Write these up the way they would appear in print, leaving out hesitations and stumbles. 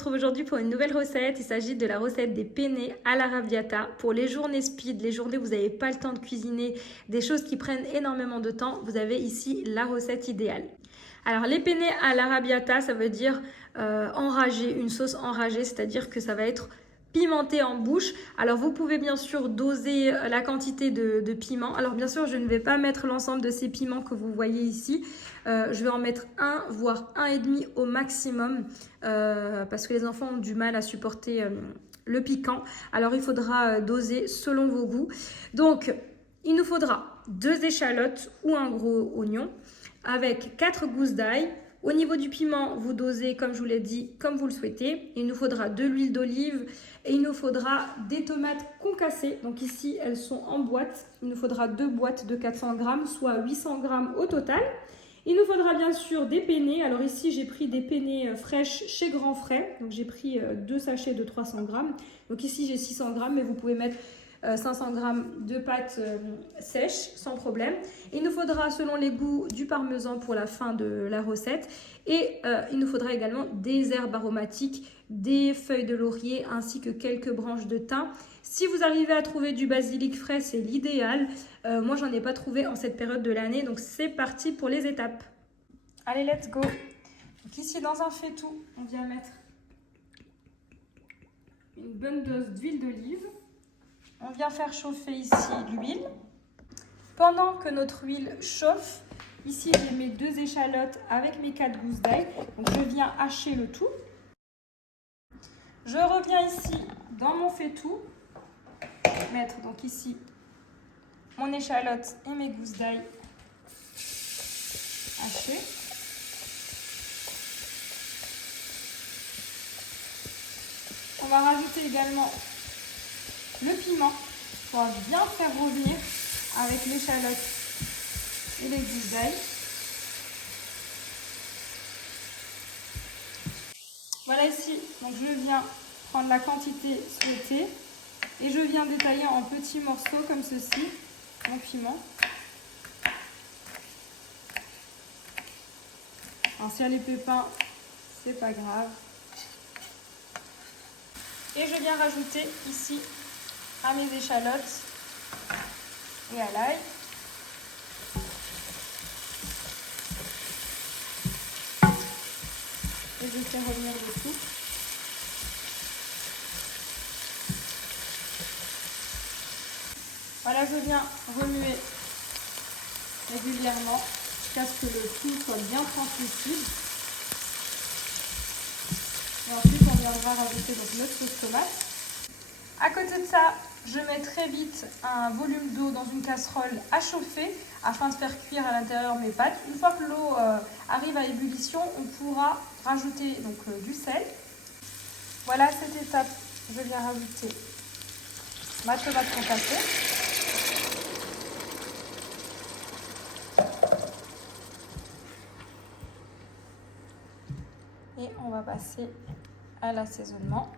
retrouve aujourd'hui pour une nouvelle recette. Il s'agit de la recette des penne à l'arrabbiata. Pour les journées speed, les journées où vous n'avez pas le temps de cuisiner, des choses qui prennent énormément de temps, vous avez ici la recette idéale. Alors les penne à l'arrabbiata, ça veut dire enragé, une sauce enragée, c'est-à-dire que ça va être pimenté en bouche. Alors vous pouvez bien sûr doser la quantité de piment. Alors bien sûr je ne vais pas mettre l'ensemble de ces piments que vous voyez ici. Je vais en mettre un voire un et demi au maximum parce que les enfants ont du mal à supporter le piquant. Alors il faudra doser selon vos goûts. Donc il nous faudra 2 échalotes ou un gros oignon avec 4 gousses d'ail. Au niveau du piment, vous dosez, comme je vous l'ai dit, comme vous le souhaitez. Il nous faudra de l'huile d'olive et il nous faudra des tomates concassées. Donc ici, elles sont en boîte. Il nous faudra 2 boîtes de 400 grammes, soit 800 grammes au total. Il nous faudra bien sûr des penne. Alors ici, j'ai pris des penne fraîches chez Grand Frais. Donc j'ai pris 2 sachets de 300 grammes. Donc ici, j'ai 600 grammes, mais vous pouvez mettre 500 grammes de pâte sèche sans problème. Il nous faudra selon les goûts du parmesan pour la fin de la recette et il nous faudra également des herbes aromatiques, des feuilles de laurier ainsi que quelques branches de thym. Si vous arrivez à trouver du basilic frais, c'est l'idéal. Moi j'en ai pas trouvé en cette période de l'année, donc c'est parti pour les étapes. Allez, let's go. Donc ici dans un faitout, on vient mettre une bonne dose d'huile d'olive. On vient faire chauffer ici l'huile. Pendant que notre huile chauffe, ici j'ai mes 2 échalotes avec mes 4 gousses d'ail. Donc je viens hacher le tout. Je reviens ici dans mon faitout, mettre donc ici mon échalote et mes gousses d'ail hachées. On va rajouter également le piment pour bien faire revenir avec l'échalote et les gousses d'ail. Voilà ici, donc je viens prendre la quantité souhaitée et je viens détailler en petits morceaux comme ceci mon piment. Alors s'il y a les pépins, c'est pas grave. Et je viens rajouter ici à mes échalotes et à l'ail. Et je fais revenir le tout. Voilà, je viens remuer régulièrement jusqu'à ce que le tout soit bien translucide. Et ensuite, on viendra rajouter donc notre sauce tomate. À côté de ça, je mets très vite un volume d'eau dans une casserole à chauffer afin de faire cuire à l'intérieur mes pâtes. Une fois que l'eau arrive à ébullition, on pourra rajouter donc, du sel. Voilà, à cette étape, je viens rajouter ma tomate concassée. Et on va passer à l'assaisonnement.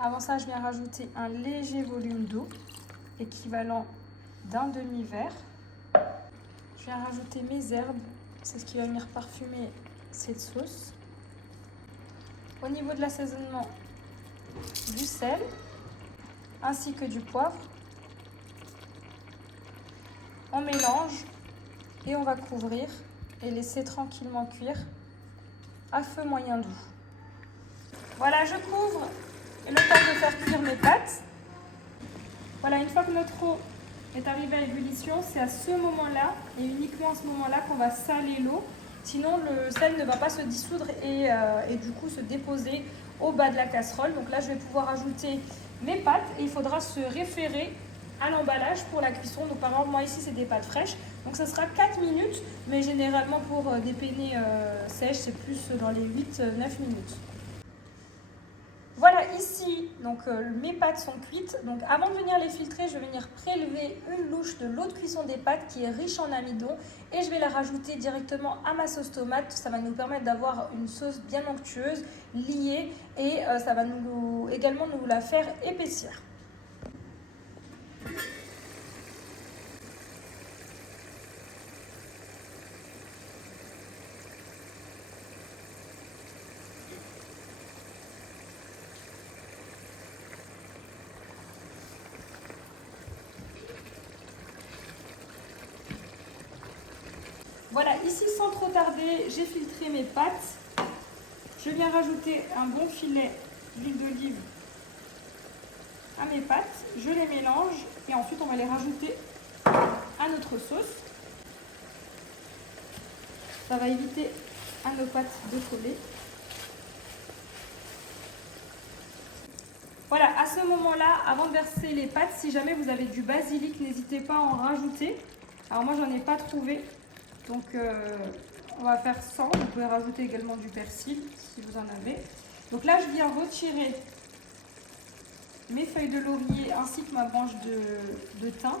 Avant ça, je viens rajouter un léger volume d'eau, équivalent d'un demi-verre. Je viens rajouter mes herbes, c'est ce qui va venir parfumer cette sauce. Au niveau de l'assaisonnement, du sel, ainsi que du poivre. On mélange et on va couvrir et laisser tranquillement cuire à feu moyen doux. Voilà, je couvre et le temps de faire cuire mes pâtes. Voilà, une fois que notre eau est arrivée à ébullition, c'est à ce moment-là et uniquement à ce moment-là qu'on va saler l'eau. Sinon, le sel ne va pas se dissoudre et du coup se déposer au bas de la casserole. Donc là, je vais pouvoir ajouter mes pâtes et il faudra se référer à l'emballage pour la cuisson. Donc par exemple, moi ici, c'est des pâtes fraîches. Donc ça sera 4 minutes, mais généralement pour des penne sèches, c'est plus dans les 8-9 minutes. Voilà ici, donc mes pâtes sont cuites. Donc avant de venir les filtrer, je vais venir prélever une louche de l'eau de cuisson des pâtes qui est riche en amidon et je vais la rajouter directement à ma sauce tomate. Ça va nous permettre d'avoir une sauce bien onctueuse, liée et ça va également nous la faire épaissir. Voilà, ici sans trop tarder, j'ai filtré mes pâtes. Je viens rajouter un bon filet d'huile d'olive à mes pâtes. Je les mélange et ensuite on va les rajouter à notre sauce. Ça va éviter à nos pâtes de coller. Voilà, à ce moment-là, avant de verser les pâtes, si jamais vous avez du basilic, n'hésitez pas à en rajouter. Alors moi, j'en ai pas trouvé, donc on va faire sans. Vous pouvez rajouter également du persil si vous en avez. Donc là, je viens retirer mes feuilles de laurier ainsi que ma branche de thym.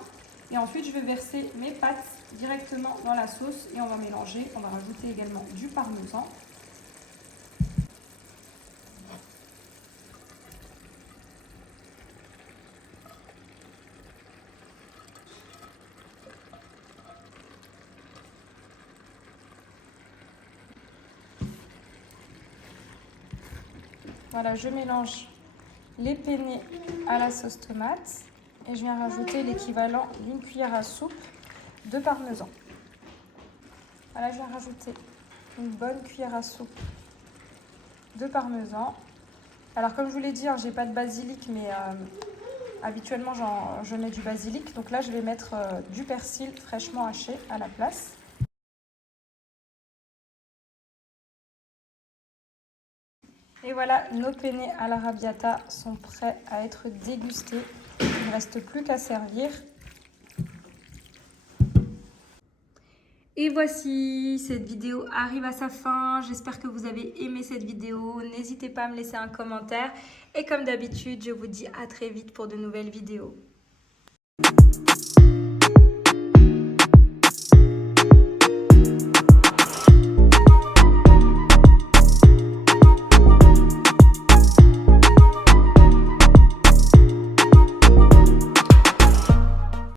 Et ensuite, je vais verser mes pâtes directement dans la sauce et on va mélanger. On va rajouter également du parmesan. Voilà, je mélange les penne à la sauce tomate et je viens rajouter l'équivalent d'une cuillère à soupe de parmesan. Voilà, je viens rajouter une bonne cuillère à soupe de parmesan. Alors comme je vous l'ai dit, j'ai pas de basilic, mais habituellement je mets du basilic. Donc là, je vais mettre du persil fraîchement haché à la place. Et voilà, nos penne à l'arrabbiata sont prêts à être dégustés. Il ne reste plus qu'à servir. Et voici, cette vidéo arrive à sa fin. J'espère que vous avez aimé cette vidéo. N'hésitez pas à me laisser un commentaire. Et comme d'habitude, je vous dis à très vite pour de nouvelles vidéos.